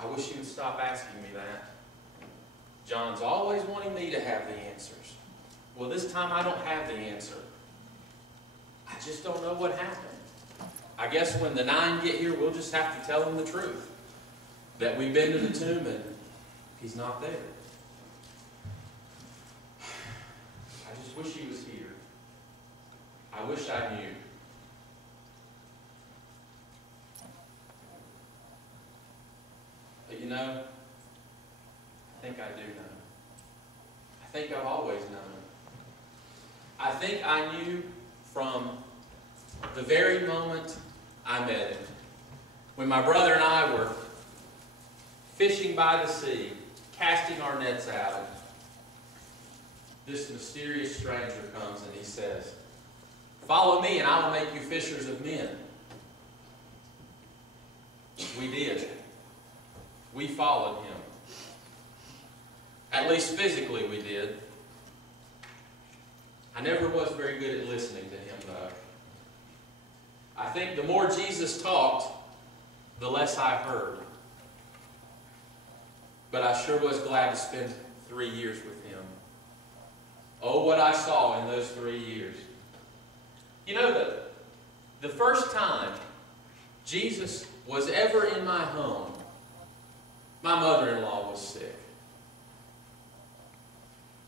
I wish you would stop asking me that. John's always wanting me to have the answers. Well, this time I don't have the answer. I just don't know what happened. I guess when the 9 get here, we'll just have to tell them the truth. That we've been to the tomb and he's not there. I just wish he was here. I wish I knew. But you know, I think I do know. I think I've always known. I think I knew from the very moment I met him. When my brother and I were fishing by the sea, casting our nets out, this mysterious stranger comes and he says, "Follow me and I will make you fishers of men." We did. We followed him. At least physically we did. I never was very good at listening to him, though. I think the more Jesus talked, the less I heard. But I sure was glad to spend 3 years with him. Oh, what I saw in those 3 years. You know, the first time Jesus was ever in my home, my mother-in-law was sick.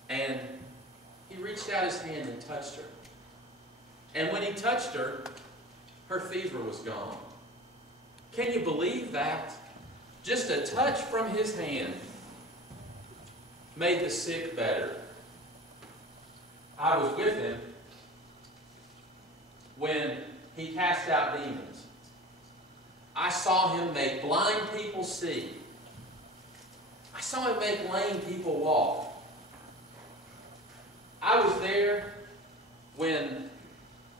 And he reached out his hand and touched her. And when he touched her, her fever was gone. Can you believe that? Just a touch from his hand made the sick better. I was with him when he cast out demons. I saw him make blind people see. I saw him make lame people walk. I was there when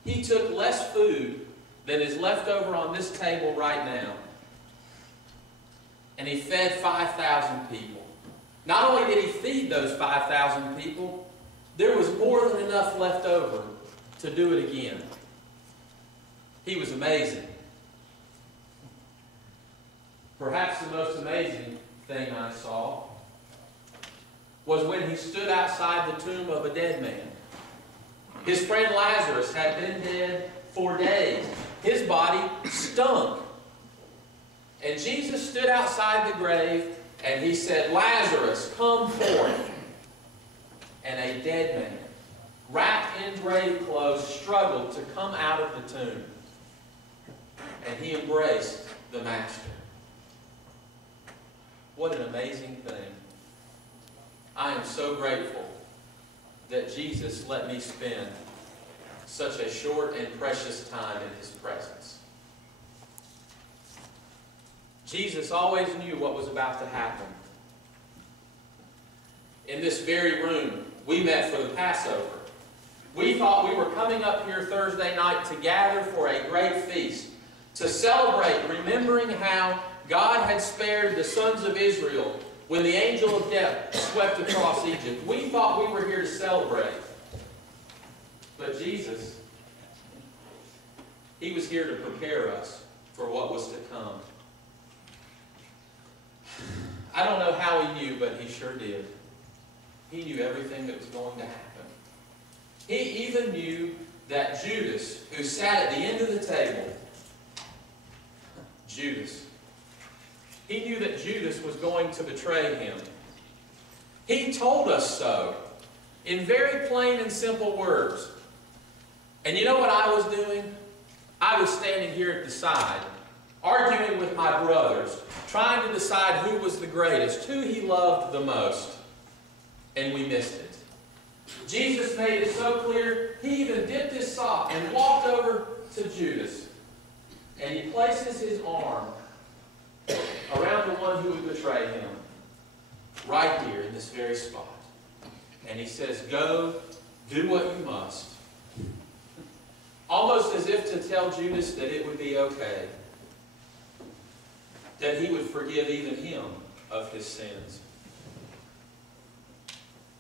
he took less food than is left over on this table right now. And he fed 5,000 people. Not only did he feed those 5,000 people, there was more than enough left over to do it again. He was amazing. Perhaps the most amazing thing I saw was when he stood outside the tomb of a dead man. His friend Lazarus had been dead for days. His body stunk. And Jesus stood outside the grave and he said, "Lazarus, come forth." And a dead man, wrapped in grave clothes, struggled to come out of the tomb. And he embraced the Master. What an amazing thing. I am so grateful that Jesus let me spend such a short and precious time in his presence. Jesus always knew what was about to happen. In this very room, we met for the Passover. We thought we were coming up here Thursday night to gather for a great feast, to celebrate, remembering how God had spared the sons of Israel when the angel of death swept across Egypt. We thought we were here to celebrate. But Jesus, he was here to prepare us for what was to come. I don't know how he knew, but he sure did. He knew everything that was going to happen. He even knew that Judas, who sat at the end of the table, Judas, he knew that Judas was going to betray him. He told us so in very plain and simple words. And you know what I was doing? I was standing here at the side, arguing with my brothers, trying to decide who was the greatest, who he loved the most. And we missed it. Jesus made it so clear, he even dipped his sock and walked over to Judas. And he places his arm around the one who would betray him, right here in this very spot. And he says, "Go, do what you must." Almost as if to tell Judas that it would be okay, that he would forgive even him of his sins.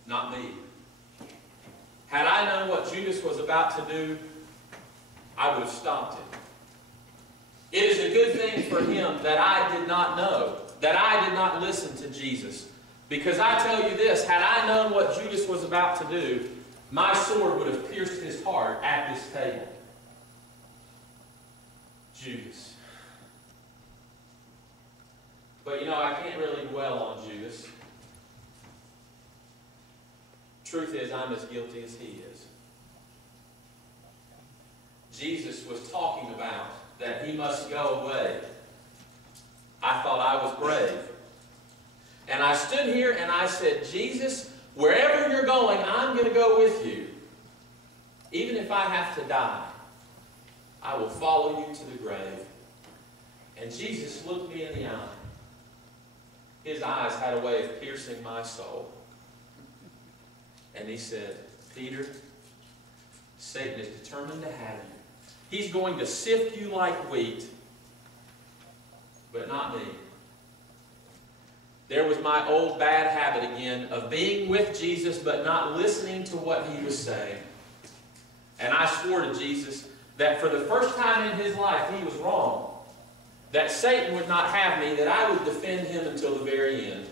Not me. Had I known what Judas was about to do, I would have stopped him. It is a good thing for him that I did not know, that I did not listen to Jesus. Because I tell you this, had I known what Judas was about to do, my sword would have pierced his heart at this table. Judas. But you know, I can't really dwell on Judas. Truth is, I'm as guilty as he is. Jesus was talking about that he must go away. I thought I was brave. And I stood here and I said, Jesus, wherever you're going, I'm going to go with you. Even if I have to die, I will follow you to the grave. And Jesus looked me in the eye. His eyes had a way of piercing my soul. And he said, Peter, Satan is determined to have you. He's going to sift you like wheat, but not me. There was my old bad habit again of being with Jesus but not listening to what he was saying. And I swore to Jesus that for the first time in his life he was wrong. That Satan would not have me, that I would defend him until the very end.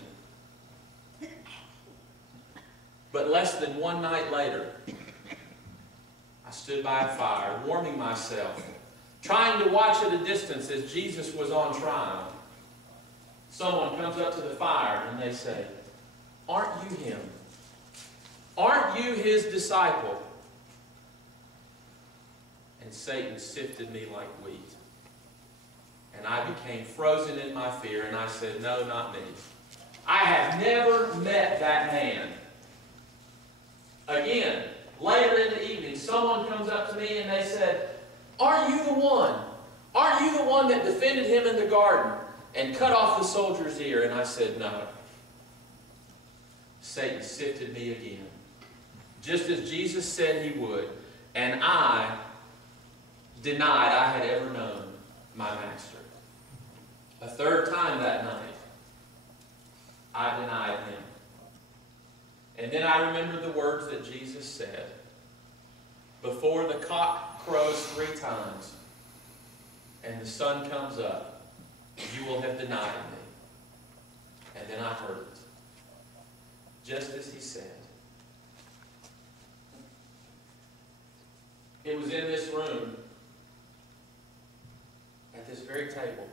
But less than one night later, I stood by a fire, warming myself, trying to watch at a distance as Jesus was on trial. Someone comes up to the fire and they say, aren't you him? Aren't you his disciple? And Satan sifted me like wheat. And I became frozen in my fear and I said, no, not me. I have never met that man. Again, later in the evening, someone comes up to me and they said, aren't you the one? Aren't you the one that defended him in the garden and cut off the soldier's ear? And I said, no. Satan sifted me again, just as Jesus said he would. And I denied I had ever known my master. A third time that night, I denied him. And then I remembered the words that Jesus said. Before the cock crows 3 times and the sun comes up, you will have denied me. And then I heard it, just as he said. It was in this room, at this very table,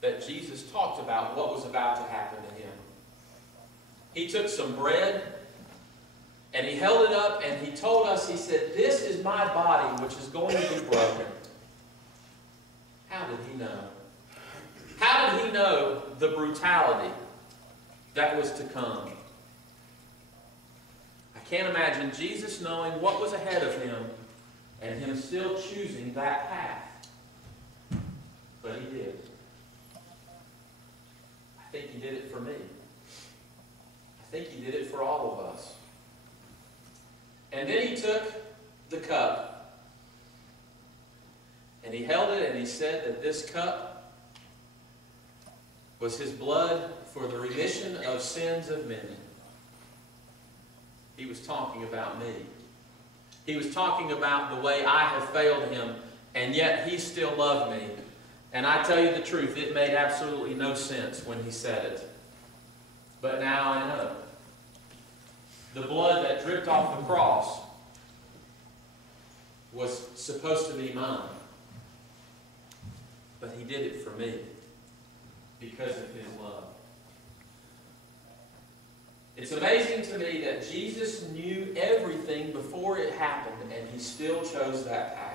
that Jesus talked about what was about to happen to him. He took some bread and he held it up and he told us, he said, this is my body which is going to be broken. How did he know? How did he know the brutality that was to come? I can't imagine Jesus knowing what was ahead of him and him still choosing that path. But he did. I think he did it for me. I think he did it for all of us. And then he took the cup and he held it and he said that this cup was his blood for the remission of sins of many. He was talking about me. He was talking about the way I have failed him, and yet he still loved me. And I tell you the truth, it made absolutely no sense when he said it. But now I know. The blood that dripped off the cross was supposed to be mine. But he did it for me because of his love. It's amazing to me that Jesus knew everything before it happened, and he still chose that path.